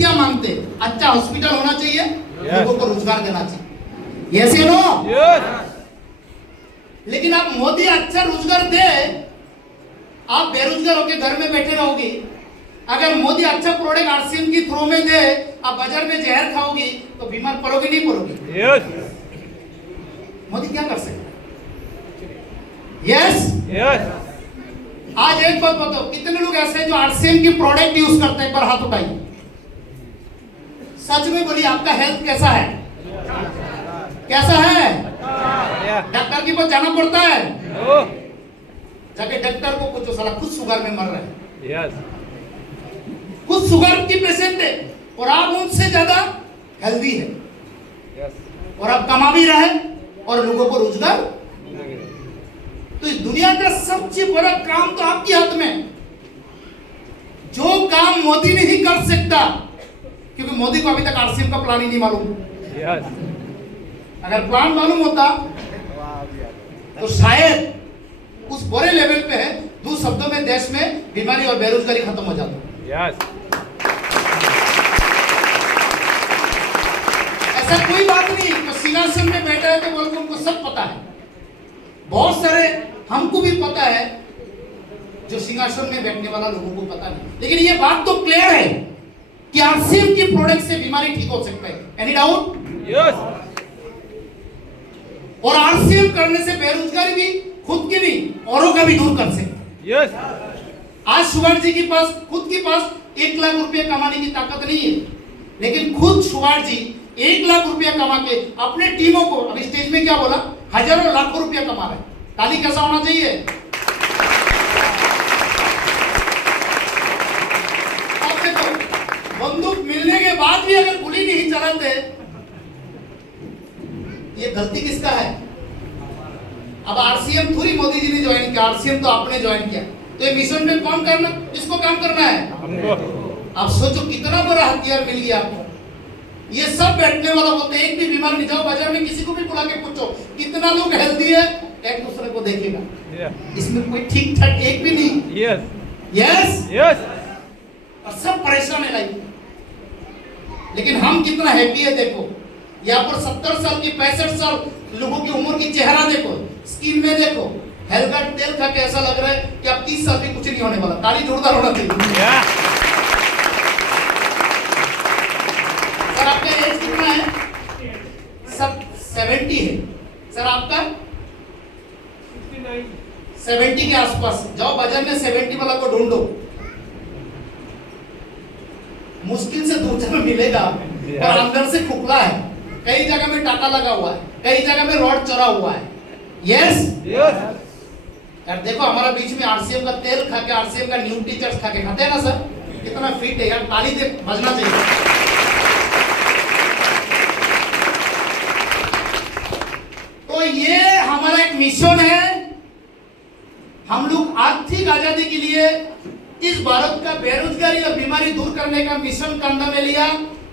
क्या मांगते? अच्छा हॉस्पिटल होना चाहिए, लोगों को रोजगार देना चाहिए, यस या नो? लेकिन आप मोदी अच्छा रोजगार दे, आप बेरोजगार होकर घर में बैठे रहोगे। अगर मोदी अच्छा प्रोडक्ट आरसीएम की थ्रू में दे, आप बाजार में जहर खाओगी तो बीमार पड़ोगे नहीं पड़ोगे? मोदी क्या कर सकता है? यस। आज एक बात बताओ, कितने लोग ऐसे हैं जो आरसीएम की प्रोडक्ट यूज करते हैं? पर हाथ उठाइए। सच में बोलिए, आपका हेल्थ कैसा है? कैसा है? डॉक्टर के पास जाना पड़ता है? जाके डॉक्टर को पूछो, साला खुद शुगर में मर रहे हैं, खुद शुगर की पेशेंट है और आप उनसे ज्यादा हेल्दी है, और आप कमा भी रहे और लोगों को रोजगार। तो इस दुनिया का सबसे बड़ा काम तो आपके हाथ में। जो काम मोदी नहीं कर सकता, क्योंकि मोदी को अभी तक आरसीएम का प्लान ही नहीं मालूम। अगर प्लान मालूम होता तो शायद उस बड़े लेवल पे है, दो शब्दों में देश में बीमारी और बेरोजगारी खत्म हो जाता। ऐसा कोई बात नहीं तो सिंहासन में बैठा है तो बोल के उनको सब पता है। बहुत सारे हमको भी पता है जो सिंहासन में बैठने वाला लोगों को पता नहीं। लेकिन ये बात तो क्लियर है कि आरसीएम की प्रोडक्ट से बीमारी ठीक हो सकता है। Any doubt? यस। और आरसीएम करने से बेरोजगारी भी खुद की नहीं औरों का भी दूर कर सकते। यस। आज सुभाष जी के पास खुद के पास 1 लाख रुपए कमाने की ताकत नहीं है, लेकिन खुद सुभाष जी 1 लाख रुपया कमा के अपने टीमों को, अभी स्टेज में क्या बोला, हजारों लाखों रुपया कमा रहे हैं। ताली कैसा होना चाहिए? अब देखो, बंदूक मिलने के बाद भी अगर गोली नहीं चलाते, ये गलती किसका है? अब आरसीएम थोड़ी मोदी जी ने ज्वाइन किया, आरसीएम तो आपने ज्वाइन किया, तो ये मिशन में कौन करना, किसको काम करना है? अब सोचो कितना बड़ा हथियार मिल गया आपको। ये सब बैठने वाला बोलते हैं, एक भी बीमार नहीं। जाओ बाजार में किसी को भी बुला के पूछो कितना लोग हेल्दी है, एक दूसरे को देखेगा। इसमें कोई ठीक ठाक एक भी नहीं। Yes yes yes. और सब परेशान है लाइफ। लेकिन हम कितना हैप्पी है, देखो यहाँ पर 70 साल की 65 साल लोगों की उम्र की चेहरा देखो, स्किन में देखो, हेलगा तेल खा के ऐसा लग रहा है कि अब 30 साल भी कुछ नहीं होने वाला। ताली जोरदार होना चाहिए। सर आपका एज कितना है? सब 70 है। सर आपका 70 के आसपास। जाओ बाजार में 70 वाला को ढूंढो, मुश्किल से 2 जगह मिलेगा और अंदर से खुखला है, कई जगह में टाका लगा हुआ है, कई जगह में रॉड चढ़ा हुआ है। यस यार, देखो हमारा बीच में आरसीएम का तेल खा के, आरसीएम का न्यू टीचर्स खा के खाते हैं ना सर, कितना फिट है यार। ताली दे बजना चाहिए। तो ये हमारा एक मिशन है। हम लोग आर्थिक आजादी के लिए इस भारत का बेरोजगारी और बीमारी दूर करने का मिशन कंधा में लिया।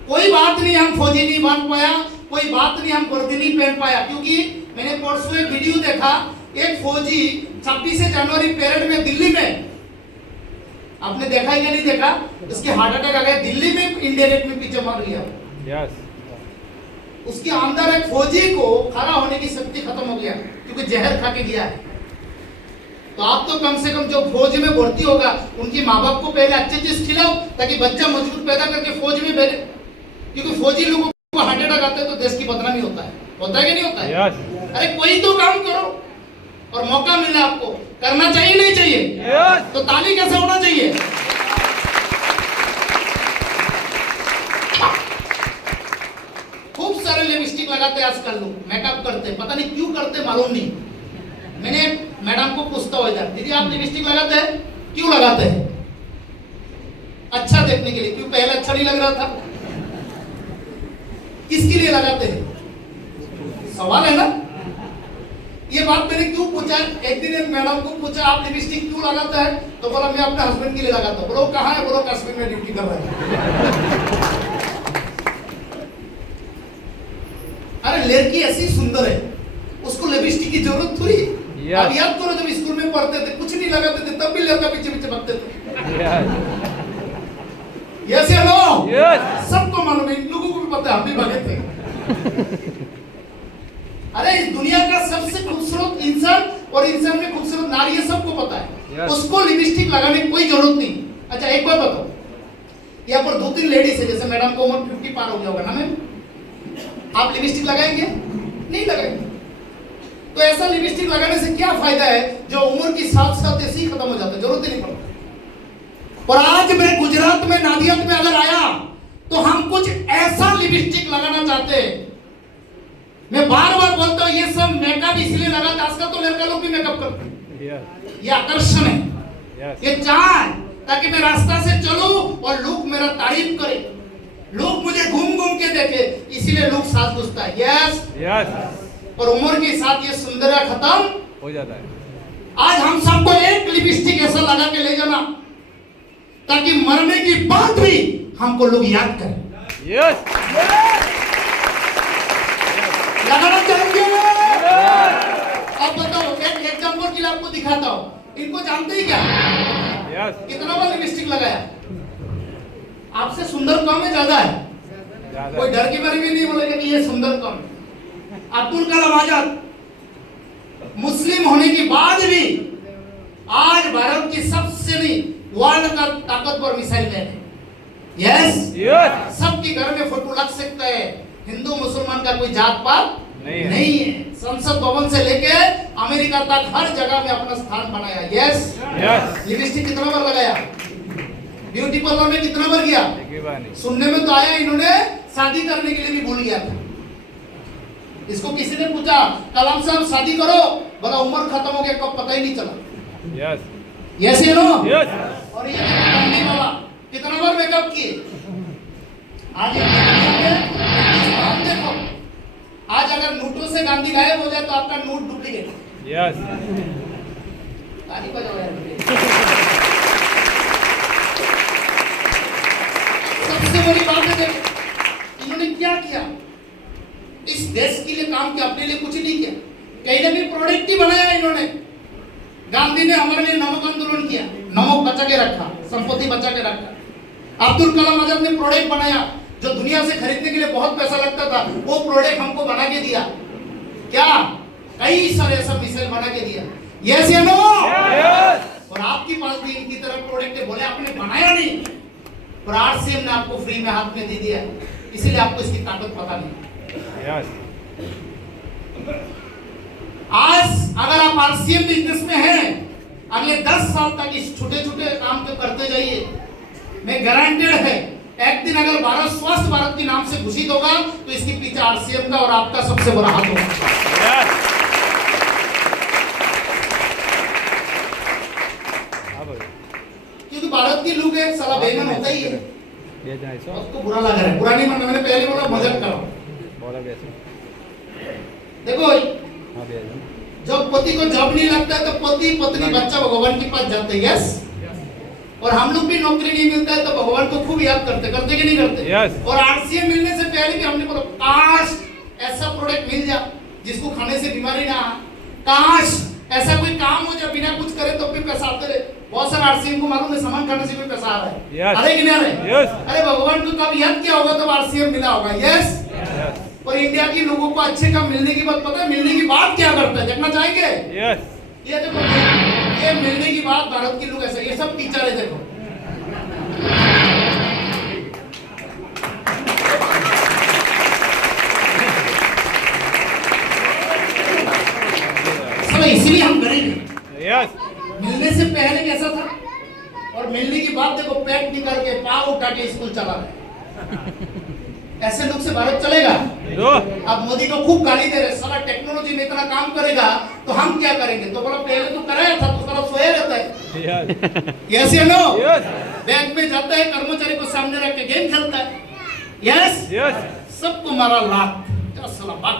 कोई बात नहीं हम फौजी नहीं बन पाया, कोई बात नहीं हम वर्दी नहीं पहन पाया, क्योंकि मैंने परसों एक वीडियो देखा, एक फौजी 26 जनवरी परेड में दिल्ली में, आपने देखा है या नहीं देखा, उसके हार्ट अटैक आ गया, दिल्ली में इनडायरेक्ट में पीछे मर गया। यस। उसके अंदर एक फौजी को खड़ा होने की शक्ति खत्म हो गया क्योंकि जहर खा के गया है। तो आप तो कम से कम जो फौज में भर्ती होगा उनकी माँ बाप को पहले अच्छी चीज खिलाओ ताकि बच्चा मजबूत पैदा करके फौज में भेजे, क्योंकि फौजी लोगों को हार्ट अटैक आता है तो देश की बदनामी होता है कि नहीं होता है? yes. अरे कोई तो काम करो, और मौका मिला आपको, करना चाहिए नहीं चाहिए? yes. तो ताली कैसे होना चाहिए? खूब सारे लिपस्टिक लगाते हैं आजकल लोग, मेकअप करते, पता नहीं क्यों करते मालूम नहीं। मैंने मैडम को पूछता हुआ इधर, दीदी आप लिपस्टिक लगाते हैं, क्यों लगाते हैं? अच्छा देखने के लिए, क्यों पहले अच्छा नहीं लग रहा था? किसके लिए लगाते हैं? सवाल है ना। ये बात मैंने क्यों पूछा, एक दिन एक मैडम को पूछा आप लिपस्टिक क्यों लगाता है, तो बोला मैं अपने हस्बैंड के लिए लगाता हूँ। बोलो कहाँ है? बोलो कश्मीर में ड्यूटी कर रहा है। अरे लड़की ऐसी सुंदर है, उसको लिपस्टिक की जरूरत थोड़ी। अब याद करो जब स्कूल में पढ़ते थे कुछ नहीं लगाते थे, तब भी लड़का पीछे पीछे भागते थे। यस या नो? यस। थे, हम भी भागे थे। अरे इस दुनिया का सबसे खूबसूरत इंसान और इंसान में खूबसूरत नारी है, सबको पता है। उसको लिपस्टिक लगाने की कोई जरूरत नहीं। अच्छा एक बात बताओ, यहाँ पर 2-3 लेडीज है, जैसे मैडम को उम्र 50 पार हो गया होगा ना मैम, आप लिपस्टिक लगाएंगे? नहीं लगाएंगे। तो ऐसा लिपस्टिक लगाने से क्या फायदा है जो उम्र की साथ साथ ऐसे ही खत्म हो जाता है, जरूरत ही नहीं पड़ता। और आज मैं गुजरात में नादियाद में अगर आया तो हम कुछ ऐसा लिपस्टिक लगाना चाहते हैं। मैं बार बार बोलता हूँ, ये सब मेकअप इसलिए लगा, आजकल तो लड़का लोग भी मेकअप करते हैं। ये आकर्षण है, ये चाह, ताकि मैं रास्ता से चलूं और लोग मेरा तारीफ करें, लोग मुझे घूम घूम के देखे, इसीलिए लोग साथ घुसता है। Yes yes. और उम्र के साथ ये सुंदरता खत्म हो जाता है। आज हम सबको एक लिपस्टिक ऐसा लगा के ले जाना ताकि मरने की बात भी हमको लोग याद करें। यस लगाना चाहेंगे? अब बताओ, एक एग्जांपल के लिए आपको दिखाता हूँ। इनको जानते ही क्या? कितना बार लिपस्टिक लगाया? आपसे सुंदर कम है, ज्यादा है? कोई डर की मारी भी नहीं बोलेगा कि ये सुंदर कम है। अब्दुल कलाम आजाद मुस्लिम होने के बाद भी आज भारत की सबसे नहीं वर्ल्ड का ताकतवर मिसाइल मैन है। यस, सबके घर में फोटो लग सकता है। हिंदू मुसलमान का कोई जात पात नहीं है। संसद भवन से लेके अमेरिका तक हर जगह में अपना स्थान बनाया। Yes yes. लिपस्टिक कितना बार लगाया? ब्यूटी पार्लर में कितना बार गया? सुनने में तो आया इन्होंने शादी करने के लिए भी भूल गया था। इसको किसी ने पूछा, कलाम साहब शादी करो, बोला उम्र खत्म हो गया कब पता ही नहीं चला। Yes yes you know yes. और ये गांधी बाबा कितना बार मेकअप किए? आज हम देखो, आज अगर नोटों से गांधी गायब हो जाए तो आपका नोट डुप्लीकेट। यस, ताली बजाओ यार। सबसे बड़ी बात है, देखो इन्होंने क्या किया, इस देश के लिए काम किया, अपने लिए कुछ नहीं किया। कहीं ना कहीं प्रोडक्ट ही बनाया इन्होंने। गांधी ने हमारे लिए नमक आंदोलन किया, नमक बचा के रखा, संपत्ति बचा के रखा। अब्दुल कलाम आजाद ने प्रोडक्ट बनाया जो दुनिया से खरीदने के लिए बहुत पैसा लगता था, वो प्रोडक्ट हमको बना के दिया। क्या? कई सारे ऐसा मिसाइल बना के दिया। यस या नो? और आपके पास भी इनकी तरह प्रोडक्ट है, बोले आपने बनाया नहीं, पर आरसीएम ने आपको फ्री में हाथ में दे दिया, इसीलिए आपको इसकी ताकत पता नहीं। यस। आज अगर आप आरसीएम बिजनेस में हैं, अगले 10 साल तक इस छोटे छोटे काम को करते जाइए, मैं गारंटेड है एक दिन अगर भारत स्वस्थ भारत के नाम से घोषित होगा तो इसके पीछे आरसीएम का और आपका सबसे बड़ा हाथ होगा। क्योंकि भारत के लोग है, साला बेईमान होता ही है, उसको बुरा लग रहा है। बुरा नहीं मानना, मैंने पहले बोला मजाक करो। देखो जब पति को जॉब नहीं लगता है तो पति पत्नी बच्चा भगवान के पास जाते हैं। यस। और हम लोग भी नौकरी नहीं मिलता है तो भगवान को खूब याद करते कि नहीं करते? yes. और आरसीएम मिलने से पहले भी हमने बोला काश ऐसा प्रोडक्ट मिल जाए जिसको खाने से बीमारी ना आए, काश ऐसा कोई काम हो जाए बिना कुछ करे तो भी पैसा आते रहे। बहुत सारे आरसीएम को मालूम है सामान खाने से कोई पैसा आ रहा है। yes. अरे कि नहीं आ रहा है? अरे भगवान को कब याद किया होगा तब आरसीएम मिला होगा। यस। और इंडिया के लोगों को अच्छे काम मिलने की बात पता है, मिलने की बात क्या करता है, देखना चाहेंगे? यस। ये देखो, ये मिलने की बात भारत के लोग ऐसे, ये सब टीचर है। देखो सब इसीलिए हम गरीब हैं। यस। मिलने से पहले कैसा था और मिलने की बात देखो, पेट निकाल के पाँव उठा के स्कूल चला रहे। ऐसे लोग से भारत चलेगा? अब मोदी को खूब गाली दे रहे, सारा टेक्नोलॉजी में इतना काम करेगा तो हम क्या करेंगे? तो बोला पहले तो कराया था, तो सारा सोया रहता है। यस या नो? बैंक में जाता है, कर्मचारी को सामने रख के गेम खेलता है। Yes yes. सबको मारा लात, क्या साला बात।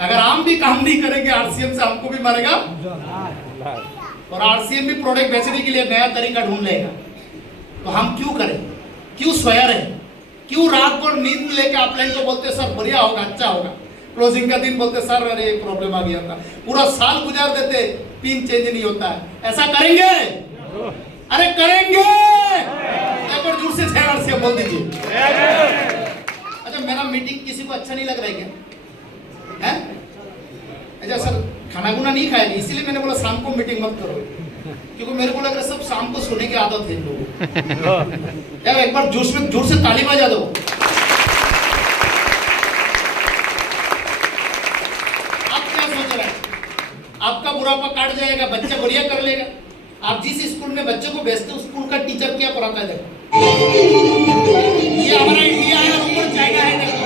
अगर हम भी काम नहीं करेंगे आरसीएम से हमको भी मारेगा। और आरसीएम भी प्रोडक्ट बेचने के लिए नया तरीका ढूंढ लेगा। तो हम क्यों करें? क्यों सोया रहे? क्यों रात भर नींद लेके अपलाइन को बोलते सर बढ़िया होगा, अच्छा होगा, क्लोजिंग का दिन बोलते सर अरे प्रॉब्लम आ गया था, पूरा साल गुजार देते, पिन चेंज नहीं होता है। ऐसा करेंगे? अरे करेंगे। एक बार जोर से 6 बोल दीजिए। मेरा मीटिंग किसी को अच्छा नहीं लग रहा है क्या? हैं? अच्छा सर, खाना गुना नहीं खाया, इसीलिए मैंने बोला शाम को मीटिंग मत करो, क्योंकि मेरे को लग रहा है सब शाम को सोने की आदत है लोगों को। यार एक बार जोर से ताली बजा दो। आप क्या सोच रहे हैं? आपका बुढ़ापा काट जाएगा, बच्चा बढ़िया कर लेगा। आप जिस स्कूल में बच्चों को भेजते हो, स्कूल का टीचर क्या पढ़ाता है? देखो, ये हमारा इंडिया है, ऊपर चाइना है। देखो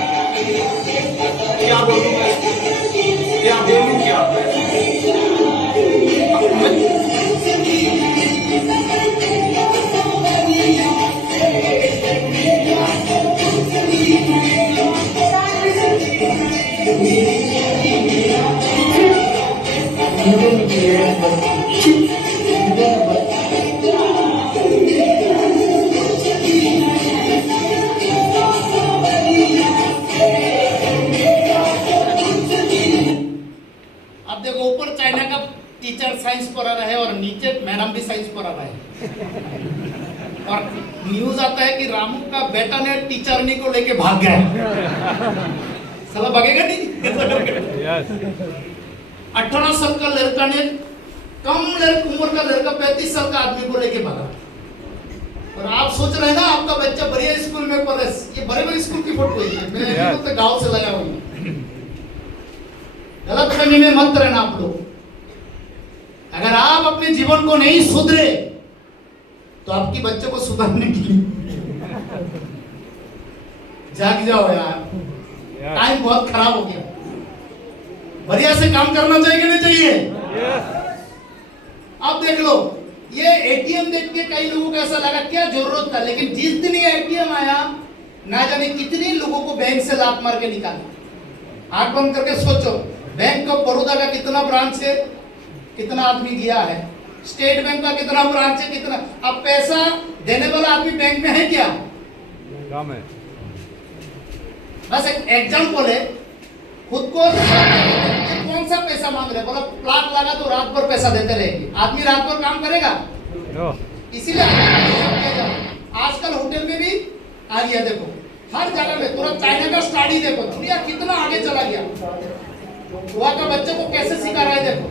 क्या बोलूं क्या अब देखो, ऊपर चाइना का टीचर साइंस पढ़ा रहा है और नीचे मैडम भी साइंस पढ़ा रहा है। और न्यूज आता है कि रामू का बेटा ने टीचरनी को लेके भाग गया। साला भागेगा नहीं? 18 साल का लड़का ने उम्र का लड़का 35 साल का आदमी को लेके भागा। और आप सोच रहे हैं ना आपका बच्चा बढ़िया स्कूल में पढ़े। ये बड़े स्कूल की फोटो है, मैं तो गांव से लाया हूँ। गलत फहमी में मत रहना आप लोग। अगर आप अपने जीवन को नहीं सुधरे तो आपकी बच्चों को सुधारने के लिए जाग जाओ यार, टाइम बहुत खराब हो गया। बढ़िया से काम करना चाहिए कि नहीं चाहिए? अब देख लो, ये एटीएम देख के कई लोगों को ऐसा लगा क्या जरूरत था, लेकिन जिस दिन ये एटीएम आया, ना जाने कितने लोगों को बैंक से लात मार के निकाला। आंख बंद करके सोचो, बैंक ऑफ बड़ौदा का कितना ब्रांच है, कितना आदमी गया है। स्टेट बैंक का कितना ब्रांच है, कितना। अब पैसा देने वाला आदमी बैंक में है क्या? काम है। बस एक एग्जाम्पल है, खुद को कौन सा पैसा मांग रहे, बोला प्लाट लगा तो रात भर पैसा देते रहेंगे। आदमी रात भर काम करेगा? इसीलिए आजकल होटल में भी आ गया। देखो हर जगह में, तुरंत चाइना का स्टडी देखो, दुनिया कितना आगे चला गया। वहां का बच्चों को कैसे सिखा रहा है देखो।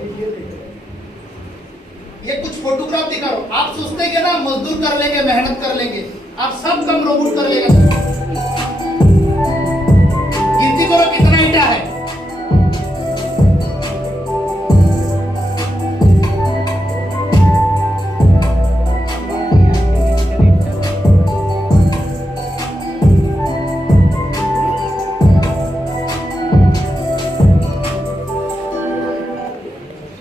ये कुछ फोटोग्राफ दिखा रहा हूं। आप सोचते हैं कि ना मजदूर कर लेंगे, मेहनत कर लेंगे, आप सब काम रोबोट कर लेगा। गिनती करो कितना ईटा है।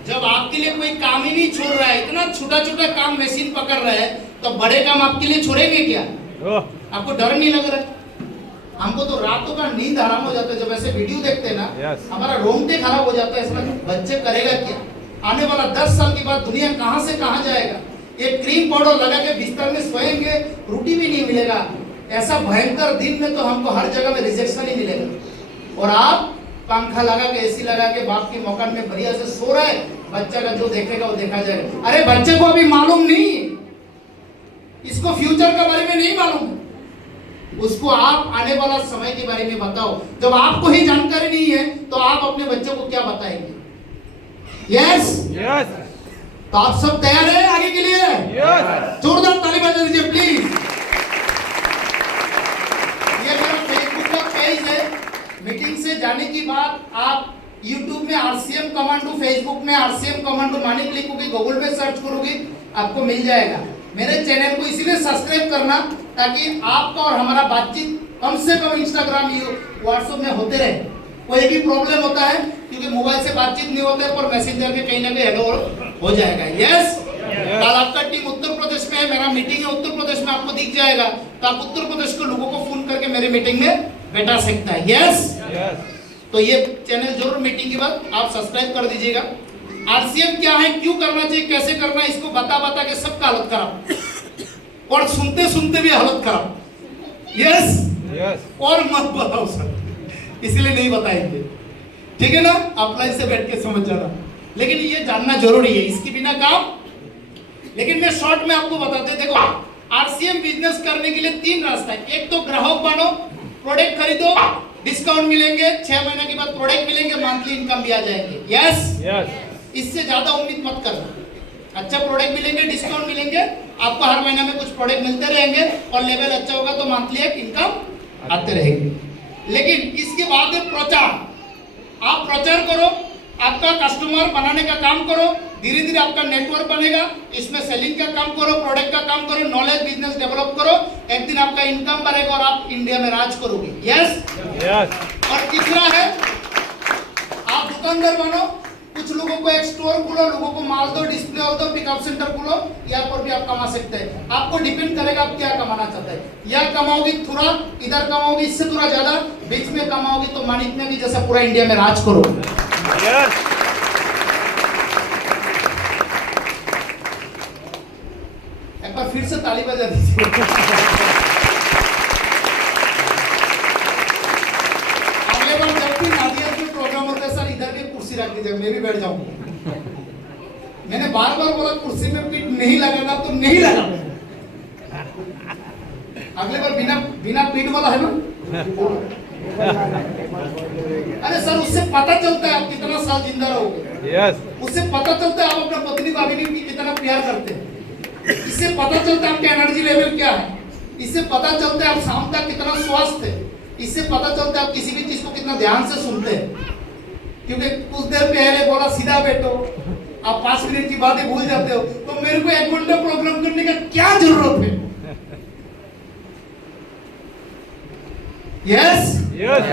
जब आपके लिए कोई काम ही नहीं छोड़ रहा है, इतना छोटा छोटा काम मशीन पकड़ रहा है, तो बड़े काम आपके लिए छोड़ेंगे क्या? आपको डर नहीं लग रहा है? हमको तो रातों का नींद हराम हो जाता है जब ऐसे वीडियो देखते हैं ना। हमारा रोंगटे खराब हो जाता है। इसमें बच्चे करेगा क्या? आने वाला 10 साल के बाद दुनिया कहां से कहां जाएगा। एक क्रीम पाउडर लगा के बिस्तर में सोएंगे, रोटी भी नहीं मिलेगा। ऐसा भयंकर दिन में तो हमको हर जगह में रिजेक्शन ही मिलेगा। और आप पंखा लगा के, एसी लगा के बाप के मकान में बढ़िया से सो रहा है, बच्चा का जो देखेगा वो देखा जाएगा। अरे बच्चे को अभी मालूम नहीं, इसको फ्यूचर के बारे में नहीं मालूम, उसको आप आने वाला समय के बारे में बताओ। जब आपको ही जानकारी नहीं है तो आप अपने बच्चों को क्या बताएंगे? Yes yes. तो आप सब तैयार हैं आगे के लिए? यस। जोरदार ताली बजा दीजिए प्लीज। ये मेरा फेसबुक का पेज है। मीटिंग से जाने की बाद आप YouTube में RCM कमांडो, फेसबुक में RCM कमांडो मानिक लिखोगे, गूगल में सर्च करोगे, आपको मिल जाएगा। मेरे चैनल को इसीलिए सब्सक्राइब करना ताकि आपका और हमारा बातचीत कम से कम इंस्टाग्राम, व्हाट्सएप में होते रहे। कोई भी प्रॉब्लम होता है, क्योंकि मोबाइल से बातचीत नहीं होता है, पर मैसेंजर के कहीं ना कहीं हेलो हो जाएगा। यस। कल आपका टीम उत्तर प्रदेश में है, मेरा मीटिंग है उत्तर प्रदेश में, आपको दिख जाएगा। तो आप उत्तर प्रदेश के लोगों को फोन करके मेरे मीटिंग में बैठा सकता है। यस। तो ये चैनल जरूर मीटिंग के बाद आप सब्सक्राइब कर दीजिएगा। RCM क्या है, क्यों करना चाहिए, कैसे करना है, इसको बता के सबका हालत खराब, और सुनते सुनते भी हालत खराब। Yes yes. और मत बताओ सर, इसलिए नहीं बताएंगे, ठीक है ना? अपलाइन से बैठ के समझ जाना, लेकिन ये जानना जरूरी है, इसके बिना काम। लेकिन मैं शॉर्ट में आपको बताते, देखो RCM बिजनेस करने के लिए 3 रास्ता है। एक तो ग्राहक बनो, प्रोडक्ट खरीदो, डिस्काउंट मिलेंगे, 6 महीने के बाद प्रोडक्ट मिलेंगे, मंथली इनकम भी आ जाएंगे। यस, यस इससे ज्यादा उम्मीद मत करना। अच्छा प्रोडक्ट मिलेंगे, डिस्काउंट मिलेंगे, आपको हर महीने में कुछ प्रोडक्ट मिलते रहेंगे और लेवल अच्छा होगा तो मंथली एक इनकम आते रहेंगे। लेकिन इसके बाद प्रचार, आप प्रचार करो, आपका कस्टमर बनाने का काम करो, धीरे धीरे आपका नेटवर्क बनेगा, इसमें सेलिंग का काम करो, प्रोडक्ट का काम करो, नॉलेज बिजनेस डेवलप करो, एक दिन आपका इनकम बढ़ेगा और आप इंडिया में राज करोगे। यस, यस और तीसरा है आप दुकानदार बनो, कुछ लोगों को एक स्टोर खोलो, लोगों को माल दो, डिस्प्ले दो, पिकअप सेंटर खोलो, यहाँ पर भी आप कमा सकते हैं। आपको डिपेंड करेगा आप क्या कमाना चाहते हैं। या कमाओगे थोड़ा, इधर कमाओगे इससे थोड़ा ज्यादा, बीच में कमाओगे तो मानिक में भी जैसा पूरा इंडिया में राज करोगे। यस एक बार फिर से ताली बजा दीजिए। अगले बार जब भी नादिया के प्रोग्राम होता है सर, इधर भी कुर्सी रख दीजिए, मैं भी बैठ जाऊंगा। मैंने बार बार बोला कुर्सी में पीठ नहीं लगाना तो नहीं लगा। अगले बार बिना पीठ वाला है ना। अरे सर, उससे पता चलता है आप कितना साल जिंदा रहोगे। यस उससे पता चलता है आप अपने पत्नी को अभी भी कितना प्यार करते हैं। इससे पता चलता है आपका एनर्जी लेवल क्या है। इससे पता चलता है आप शाम तक कितना स्वस्थ है। इससे पता चलता है आप किसी भी चीज को कितना ध्यान से सुनते हैं। क्योंकि कुछ देर पहले बोला सीधा बैठो, आप 5 मिनट की बातें भूल जाते हो, तो मेरे को 1 घंटा प्रोग्राम करने का क्या जरूरत है। यस यस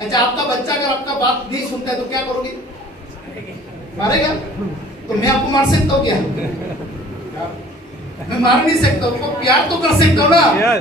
अच्छा, आपका बच्चा अगर आपका बात नहीं सुनता है तो क्या करोगे? मारेगा? तो मैं आपको मार सकता हूँ क्या? मैं मार नहीं सकता, उनको प्यार तो कर सकता हूँ ना।